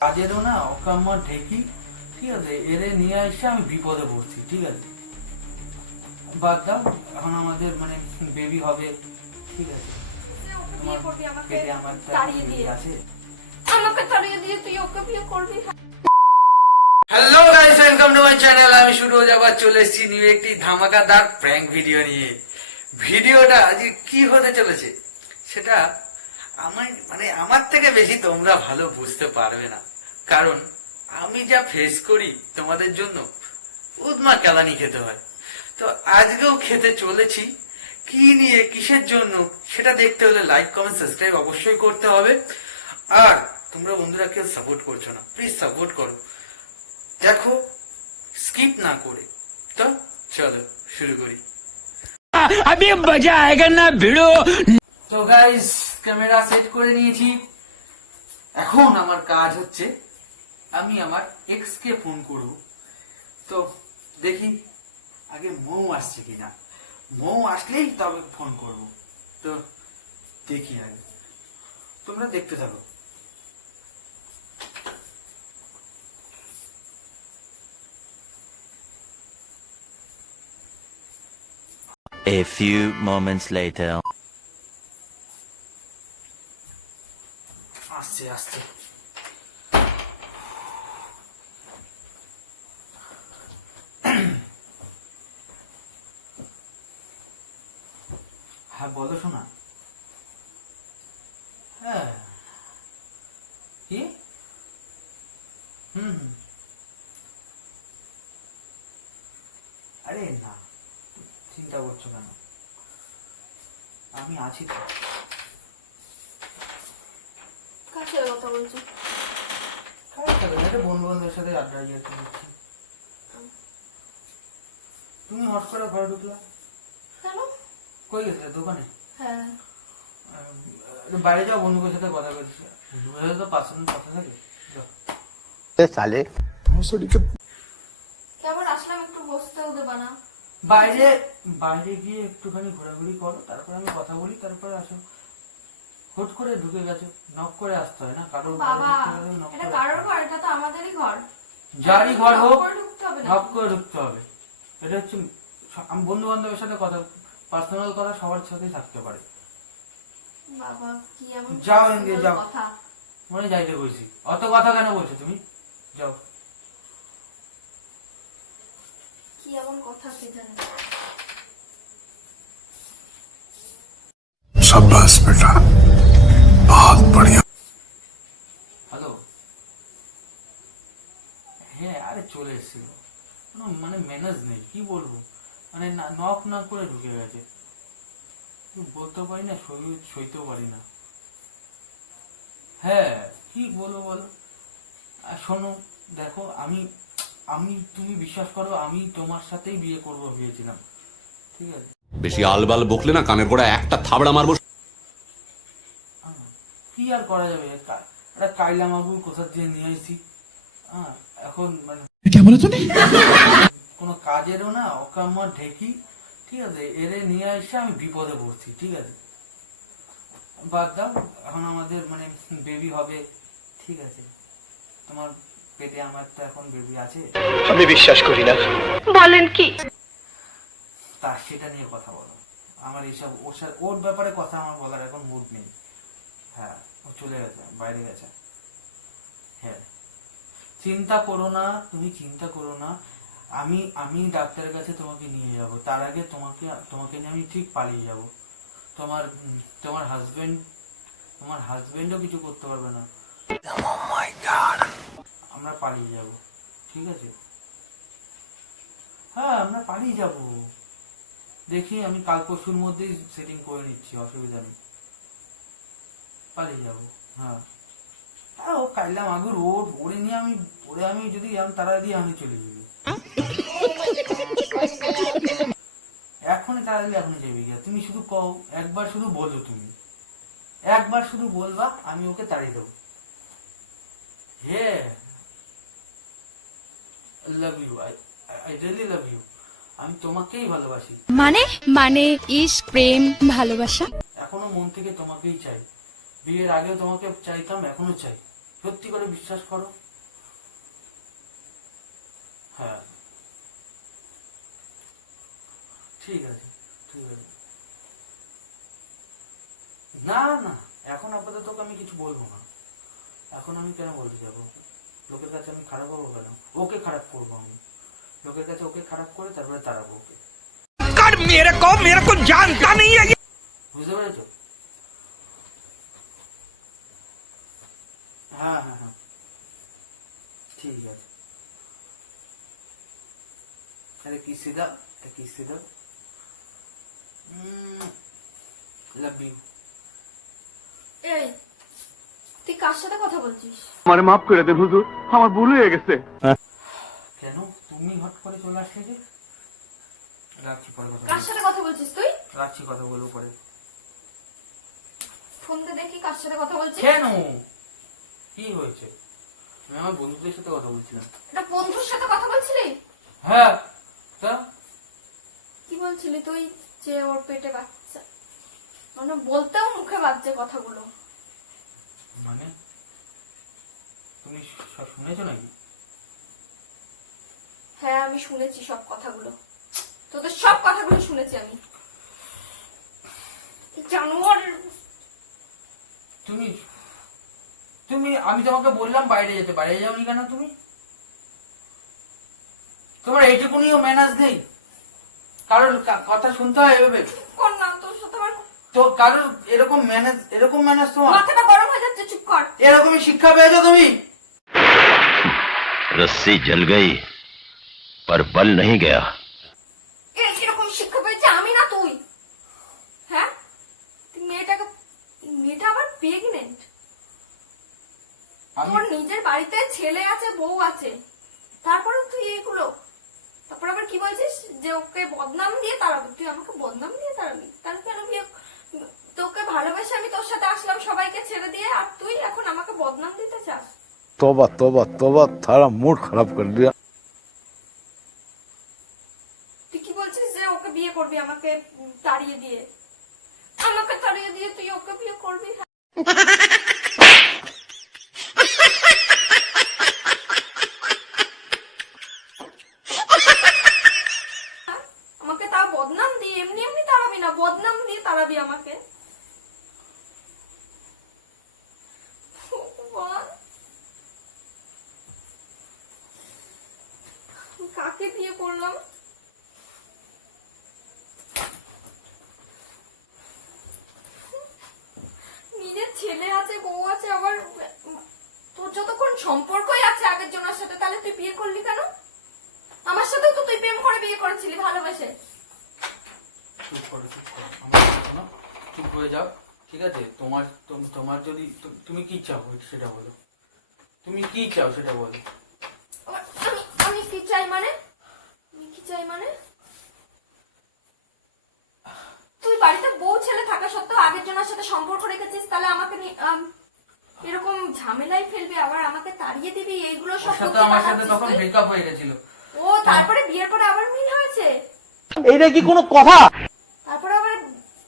কাজেরও না অকাম্মা ঢেকি ঠিক আছে? এরে নিয়ে এসে আমি বিপদে পড়ছি ঠিক আছে? বাদ দাও এখন আমাদের মানে বেবি হবে ঠিক আছে? Hello guys welcome to my channel আমি শুরু হয়ে যাবার চলে এসেছি নিউ একটি ধামাকাদার প্র্যাঙ্ক ভিডিও নিয়ে। ভিডিওটা আজ কি হতে চলেছে? সেটা আমার মানে আমার থেকে বেশি তোমরা ভালো বুঝতে পারবে না। কারণ আমি যা ফেস করি তোমাদের জন্য উদমা কেলানি খেতে হয়। তো আজকেও খেতে চলেছি। কি নিয়ে কিসের জন্য সেটা দেখতে হলে লাইক কমেন্ট সাবস্ক্রাইব অবশ্যই করতে হবে। আর তোমরা বন্ধুরা কেউ সাপোর্ট করছ না প্লিজ সাপোর্ট করো। দেখো স্কিপ না করে। তো চলো শুরু করি। আমি মজা আয়েগা না ভিড়ো। তো গাইস ক্যামেরা সেট করে নিয়েছি। এখন আমার কাজ হচ্ছে, আমি আমার এক্স কে ফোন করব। তো দেখি আগে মৌ আসছে কিনা। মৌ আসলেই তবে ফোন করব। তো দেখি আগে। তোমরা দেখতে থাকো। A few moments later. আসছে। হ্যাঁ বলো শোনা হ্যাঁ। কি। আরে না চিন্তা করছ কেন? আমি আছি তো। কার সাথে কথা বলছি। বন্ধু সাথে আড্ডা করছি তুমি হট করে ঘরে ঢুকলা? কেন? কই গেছিলে? দোকানে? হ্যাঁ। বাইরে যাও বন্ধুদের সাথে কথা বলছি। বন্ধুদের সাথে তো পার্সোনাল কথা থাকে। কেমন? আসলাম একটু বসতেও দেবা না। বাইরে বাইরে গিয়ে একটুখানি ঘোরাঘুরি করো তারপরে আমি কথা বলি তারপরে আসো। হুট করে ঢুকে গেছো নক করে আসতে হয় না কারোর ঘরে বাবা ঢুকতে গেলে knock এটা করে- কারোর ঘর এটা তো আমাদেরই ঘর যারই ঘর knock হোক করে ঢুকতে হবে না নক করে ঢুকতে হবে এটা হচ্ছে আমি বন্ধু বান্ধবের সাথে কথা পার্সোনাল কথা সবার সাথেই থাকতে পারে বাবা কি এমন যাও এনগে, personal যাও। কথা মনে যাইতে বলছি অত কথা কেন বলছো তুমি যাও কি এমন কথা কে জানে शाबाश बेटा बहुत बढ़िया হ্যালো হ্যাঁ আরে চলে এসেছিল কোনো মানে ম্যানেজ নেই কি বলবো মানে নক না করে ঢুকে গেছে কি বলতেও পারি না সই সইতেও পারি না হ্যাঁ কি বলবো বলো আর শোনো দেখো আমি আমি তুমি বিশ্বাস করো আমি তোমার সাথেই বিয়ে করবো ভেবেছিলাম ঠিক আছে বেশি আলবাল বকলে না কানের গোড়া একটা থাবড়া মারবো হ্যাঁ, কি আর করা যাবে? এটা কাইলা মাবু কোথা দিয়ে নিয়ে আসি হ্যাঁ, এখন মানে কোনো কাজেরও না অকাম্য ঢেকি ঠিক আছে? এরে নিয়ে এসে আমি বিপদে পড়ছি ঠিক আছে? বাদ দাও এখন আমাদের মানে বেবি হবে ঠিক আছে? তোমার পেটে আমার তো এখন বেবি আছে। আমি বিশ্বাস করি না। বলেন কি? তার সেটা নিয়ে কথা বলো। আমার এইসব ওর ওর ব্যাপারে কথা আমার বলার এখন মুড নেই। হ্যাঁ ও চলে গেছে বাইরে গেছে। হ্যাঁ। চিন্তা করো না তুমি চিন্তা করো না। আমি আমি ডাক্তারের কাছে তোমাকে নিয়ে যাব। তার আগে তোমাকে তোমাকে নিয়ে আমি ঠিক পালিয়ে যাব। তোমার তোমার হাজবেন্ড তোমার হাজবেন্ডও কিছু করতে পারবে না। আমরা পালিয়ে যাব ঠিক আছে? হ্যাঁ আমরা পালিয়ে যাব। দেখি আমি কাল পরশুর মধ্যেই সেটিং করে নিচ্ছি অসুবিধা নেই। পালিয়ে যাব। হ্যাঁ। হ্যাঁ ও কাইলাম আগুর ওর ওরে নিয়ে আমি ওরে আমি যদি তারা দিয়ে আমি চলে যাবি। এখনই তারা দিলে এখনই যাবি গিয়া। তুমি শুধু কও একবার শুধু বলো তুমি। একবার শুধু বলবা আমি ওকে তাড়িয়ে দেবো। Hey love you I I really love you আমি তোমাকেই ভালোবাসি। মানে মানে ইশক প্রেম ভালোবাসা। এখনও মন থেকে তোমাকেই চাই। বিয়ের আগেও তোমাকে চাইতাম এখনও চাই। সত্যি করে বিশ্বাস করো। হ্যাঁ। ঠিক আছে ঠিক আছে। না না এখন আপাতত তোকে আমি কিছু বলব না। এখন আমি কেন বলতে যাব? লোকের কাছে আমি খারাপ হব কেন? ওকে খারাপ করব আমি। লোকের কাছে ওকে খারাপ করে তারপরে তাড়াবো ওকে। বুঝতে পেরেছ? আরে কিসে দাও এটা কিসে দাও লাভ ইউ এই তুই কার সাথে কথা বলছিস? আমারে মাফ করে দেন হুজুর। আমার ভুল হয়ে গেছে। কেন? তুমি হট করে চলে আসলে যে? রাখছি পরে কথা কার সাথে কথা বলছিস তুই? রাখছি কথা বলব পরে। ফোন দেখি কার সাথে কথা বলছিস। কেন? কি হয়েছে? আমি আমার বন্ধুদের সাথে কথা বলছিলাম। এটা বন্ধুর সাথে কথা বলছিলি? হ্যাঁ। বলছিলি তুই যে ওর পেটে বাচ্চা। মানে বলতেও মুখে বাজছে কথাগুলো। মানে? তুমি সব শুনেছো নাকি? হ্যাঁ আমি শুনেছি সব কথাগুলো। তোদের সব কথাগুলো শুনেছি আমি। জানোয়ার তুমি তুমি আমি তোমাকে বললাম বাইরে যেতে। বাইরে যাওনি কেন তুমি? তোমার এইটুকুনিও ম্যানাজ নেই। কারোর কথা শুনতে হয় এভাবে? তো কারোর এরকম ম্যানেজ এরকম ম্যানেজ তোমার? মাথাটা গরম হয়ে যাচ্ছে চুপ কর। এরকমই শিক্ষা পেয়েছ তুমি? রস্সি জল গই পর বল নহি গয়া। এরকম শিক্ষা পেয়েছে? আমি না তুই। হ্যাঁ? মেয়েটাকে মেয়েটা আবার প্রেগনেন্ট তোর নিজের বাড়িতে ছেলে আছে বউ আছে। তারপরে তুই এগুলো তারপর আবার কি বলছিস? যে ওকে বদনাম দিয়ে তাড়াবি। তুই আমাকে বদনাম দিয়ে তাড়াবি? তাহলে কেন তোকে ভালোবেসে আমি তোর সাথে আসলাম সবাইকে ছেড়ে দিয়ে আর তুই এখন আমাকে বদনাম দিতে চাস? তোবা তোবা তোবা তারা মুড খারাপ করে দিয়া তুই কি বলছিস যে ওকে বিয়ে করবি আমাকে তাড়িয়ে দিয়ে? আমাকে তাড়িয়ে দিয়ে তুই ওকে বিয়ে করবি? আবার তোর যতক্ষণ সম্পর্কই আছে আগের জনের সাথে তাহলে তুই বিয়ে করলি কেন? আমার সাথেও তো তুই প্রেম করে বিয়ে করেছিলি ভালোবেসে। চুপ করো চুপ করো আমার কথা শোনো। চুপ হয়ে যাও ঠিক আছে? তোমার তোমার যদি তুমি কি চাও সেটা বলো। তুমি কি চাও সেটা বলো। আমি কি চাই মানে? আমি কি চাই মানে? তুই বাড়িতে বউ ছেলে থাকা সত্ত্বেও আগের জনের সাথে সম্পর্ক রেখেছিস তাহলে আমাকে নিয়ে এরকম ঝামেলায় ফেলবি আবার আমাকে তাড়িয়ে দিবি এইগুলো সব সাথে আমার সাথে তখন ব্রেকআপ হয়ে গেছিল। ও তারপরে বিয়ের পরে আবার মিল হয়েছে? এইটা কি কোনো কথা? তারপরে আবার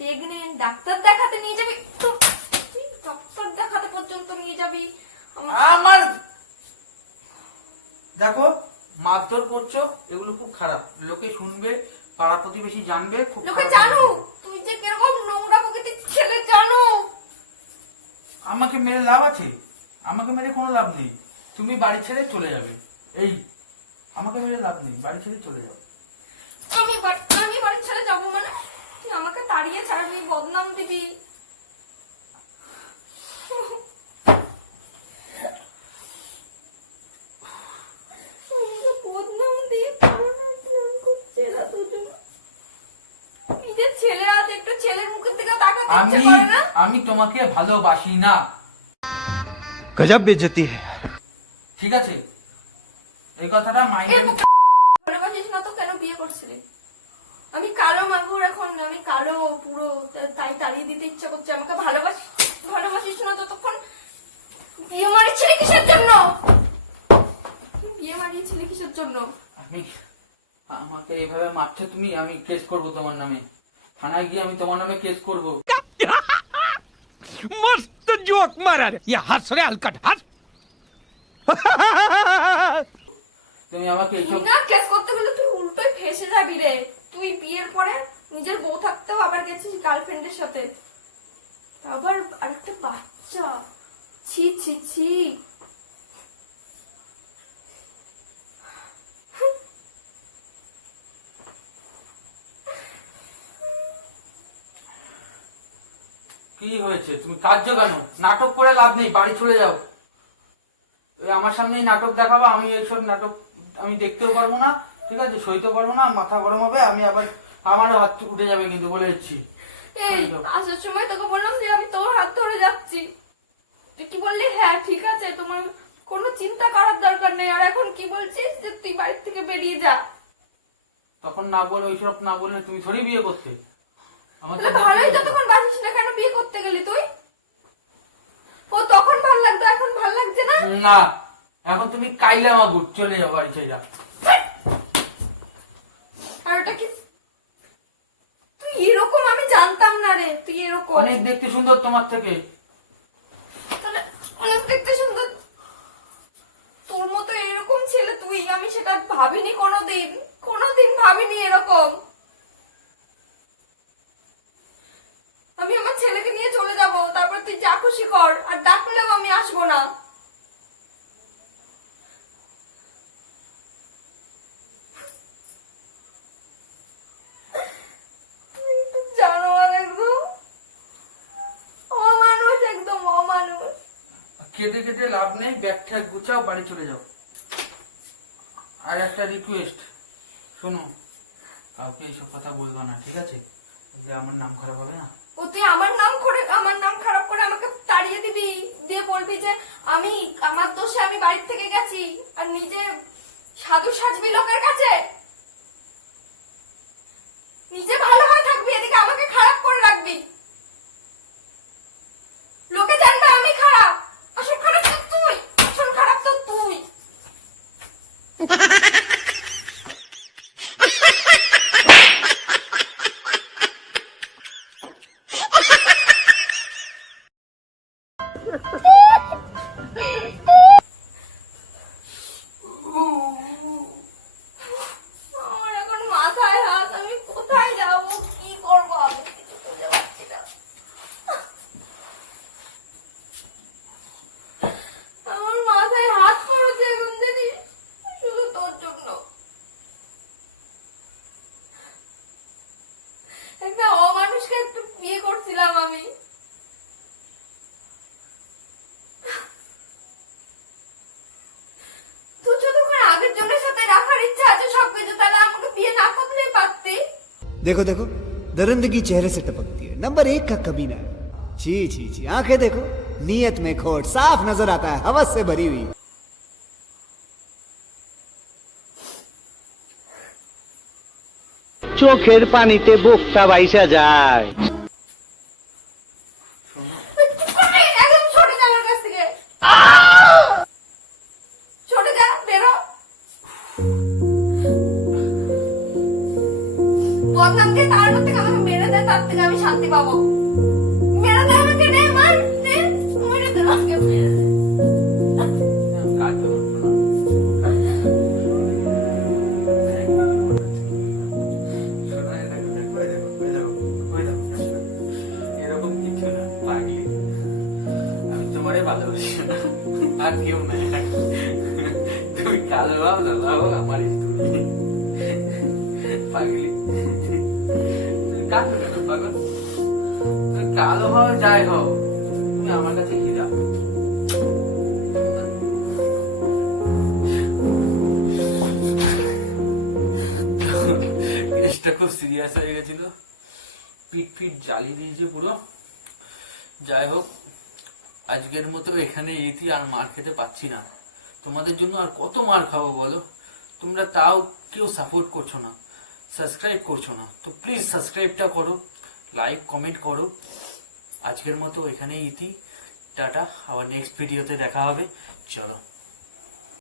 প্রেগনেন্ট ডাক্তার দেখাতে নিয়ে যাবি? ডাক্তার দেখাতে পর্যন্ত নিয়ে যাবি? আমার- দেখো মারধর করছ এগুলো খুব খারাপ। লোকে শুনবে পাড়া প্রতিবেশী জানবে খুব লোকে খারাপ জানো লাগবে। তুই যে কীরকম নোংরা প্রকৃতির ছেলে জানো আমাকে মেরে লাভ আছে? আমাকে মেরে কোনো লাভ নেই। তুমি বাড়ি ছেড়ে চলে যাবে। এই, আমাকে মেরে লাভ নেই। বাড়ি ছেড়ে চলে যাও। আমি আমি বাড়ি ছেড়ে যাব মানে? তুই আমাকে তাড়িয়ে ছাড়বি, বদনাম দিবি আমাকে বদনাম দিয়ে তাড়ানোর plan করছে এরা দুজন। নিজের ছেলে আছে একটু ছেলের মুখের দিকে তাকাতে আমি আমি তোমাকে ভালোবাসি না। গজব বেজতি ঠিক আছে? এই কথাটা ভালোবাসিস না তো কেন বিয়ে আমি কালো মাগুর এখন আমি কালো পুরো তাই তাড়িয়ে দিতে ইচ্ছা করছে। আমাকে ভালোবাসি ভালোবাসিস না ততক্ষণ? বিয়ে মারিয়েছিলি কিসের জন্য? বিয়ে মারিয়েছিলি কিসের জন্য? আমি আমাকে এইভাবে মারছো তুমি? আমি কেস করব তোমার নামে। থানায় গিয়ে আমি তোমার নামে কেস করব। મસ્ત જોક મારા એ હાસ રે હલકટ હાસ তুমি আমাকে এইসব না কেস করতে গেলে তুই উল্টোই ফেসে যাবি রে। তুই বিয়ের পরে নিজের বউ থাকতেও আবার গেছিস গার্লফ্রেন্ডের সাথে। আবার আরেকটা বাচ্চা। ছি ছি ছি। কি হয়েছে? তুমি কার্য কেন? নাটক করে লাভ নেই বাড়ি চলে যাও। ওই আমার সামনেই নাটক দেখাবো আমি এইসব নাটক আমি দেখতেও পারব না ঠিক আছে? সইতেও পারব না মাথা গরম হবে আমি আবার আমারও হাত উঠে যাবে কিন্তু বলে দিচ্ছি। এই আসার সময় তোকে বললাম যে আমি তোর হাত ধরে যাচ্ছি। তুই কি বললি? হ্যাঁ ঠিক আছে তোমার কোনো চিন্তা করার দরকার নেই। আর এখন কি বলছিস? যে তুই বাড়ি থেকে বেরিয়ে যা। তখন না বলে ওইসব না বললে তুমি থোড়ি বিয়ে করতে। তাহলে ভালোই যতক্ষণ বাঁচিস না কেন বিয়ে করতে গেলি তুই? ও তখন ভালো লাগতো এখন ভালো লাগছে না? না এখন তুমি কাইলা মাগুর চলে যাও বাড়ি ছেড়ে আর ওটা কি? তুই এরকম আমি জানতাম না রে তুই এরকম। অনেক দেখতে সুন্দর তোমার থেকে। তাহলে অনেক দেখতে সুন্দর। তোর মতো এরকম ছেলে তুই আমি সেটা ভাবিনি কোনোদিন। কোনোদিন ভাবিনি এরকম আমি আমার ছেলেকে নিয়ে চলে যাব তারপর তুই যা খুশি কর আর ডাকলেও আমি আসব না। কেটে কেটে লাভ নেই ব্যাগ ঠ্যাগ গুছাও বাড়ি চলে যাও। আর একটা রিকোয়েস্ট শোনো কাউকে এইসব কথা বলবা না ঠিক আছে? আমার নাম খারাপ হবে না? ও তুই আমার নাম করে আমার নাম খারাপ করে আমাকে তাড়িয়ে দিবি দিয়ে বলবি যে আমি, আমার দোষে আমি বাড়ির থেকে গেছি আর নিজে সাধু সাজবি লোকের কাছে? নিজে देखो देखो दरिंदगी चेहरे से टपकती है नंबर एक का कमीना है छी छी छी आंखें देखो नीयत में खोट साफ नजर आता है हवस से भरी हुई চোখের পানিতে বুকটা বাইসা যায় দিয়ে তার মধ্যে আমাকে মেরে দেয়, তার থেকে আমি শান্তি পাবো। মেরে দে আমাকে নে মার মেরে দে আমাকে আর কেউ নাই। তুমি কালো ভাব না ভাবো আমার কেসটা খুব সিরিয়াস হয়ে গেছিল। পিট ফিট জ্বালিয়ে দিয়েছে পুরো। যাই হোক, আজকের মতো এখানে ইতি আর মার খেতে পাচ্ছি না। তোমাদের জন্য আর কত মার খাব বলো? তোমরা তাও কেউ সাপোর্ট করছ না সাবস্ক্রাইব করছ না। তো প্লিজ সাবস্ক্রাইবটা করো লাইক কমেন্ট করো। আজকের মতো এখানে ইতি টাটা, আবার নেক্সট ভিডিওতে দেখা হবে। চলো।